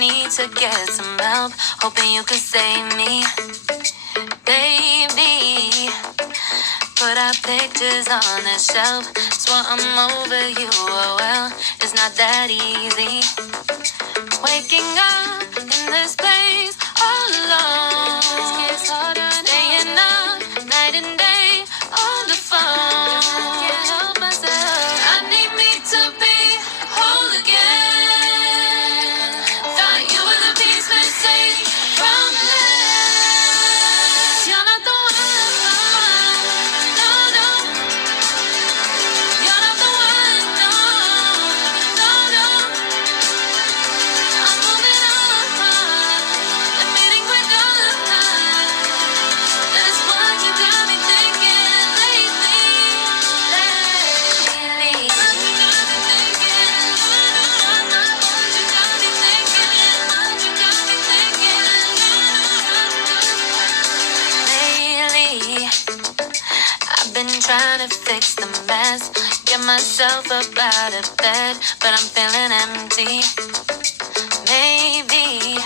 need to get some help, hoping you could save me. Baby, put our pictures on the shelf. Swear I'm over you, oh well, it's not that easy. Waking up in this place all alone. Staying up night and day on the phone. Can't help myself. I need me to be whole again. Thought you were the piece missing from this. You're not the one. No, no. You're not the one. No, no, no. I'm moving on, admitting we're done. That's what you got me thinking lately. What you got me thinking? What you got me thinking? What you got me thinking? Lately, I've been trying to fix the mess, get myself up out of bed, but I'm feeling empty. Maybe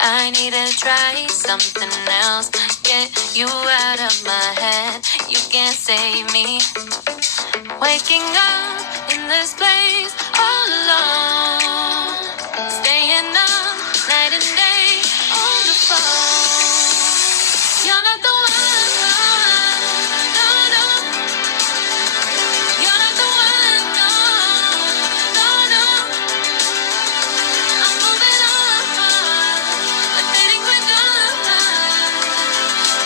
I need to try something else. Get you out of my head. You can't save me. Waking up in this place all alone. Staying up night and day on the phone. You're not the one. No, no. You're not the one. No, no, no. I'm moving on, admitting we're done.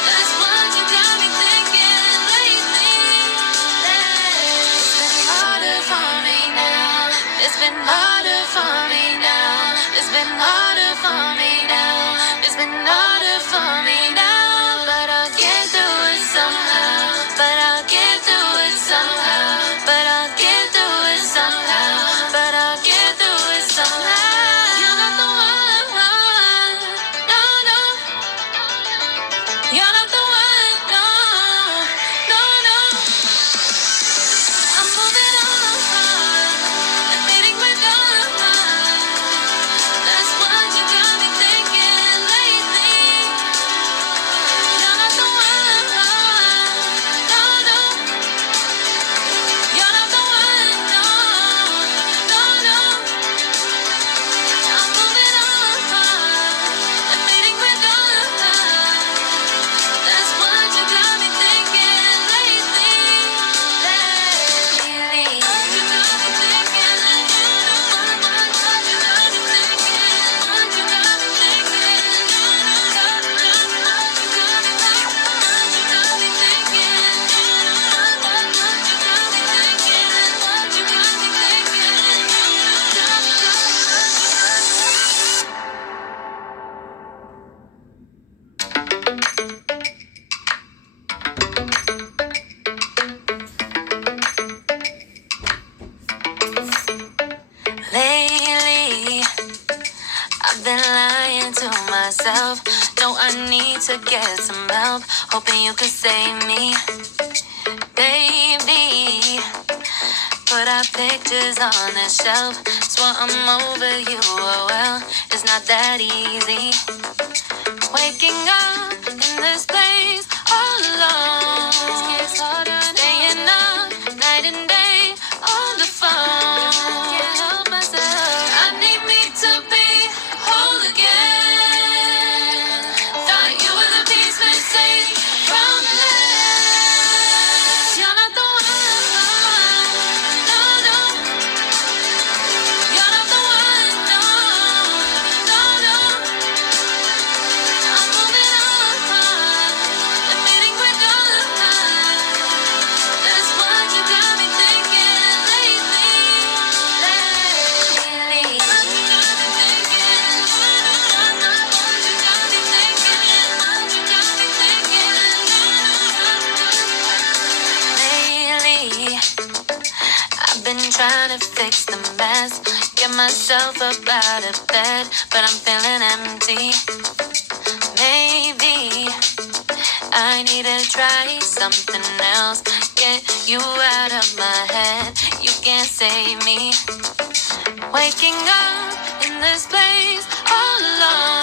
That's what you got me thinking lately. It's been harder for me now. It's been harder for me now. It's been harder for me now. It's been harder for me now. But I'll get through it somehow. But I'll get through it somehow. But I'll get through it somehow. But I'll get through it somehow. You're not the one. No, no. You're not the one. No, no, no. I'm moving on, admitting we're done. That's what you got me thinking lately. You're not the one. No, no. You're not the one. No, no, no. I'm moving on, admitting we're done. That's what you got me thinking lately. What you got me thinking? What you got me thinking? What you got me thinking? What you got me thinking? What you got me thinking? What you got me Lately, I've been lying to myself. No, I need to get some help, hoping you could save me. Baby, put our pictures on the shelf. Swear I'm over you, oh well, it's not that easy. Waking up in this place all alone. Staying up night and day on the phone. Can't help myself. I need me to be whole again. Thought you were the piece missing from this. You're not the one. No, no. You're not the one. No, no, no. I'm moving on, admitting we're done. That's what you got me thinking lately. What you got me thinking? What you got me thinking? What you got me thinking? Lately, I've been trying to fix the mess, get myself up out of bed, but I'm feeling empty. Maybe I need to try something else. Get you out of my head. You can't save me. Waking up in in this place all alone.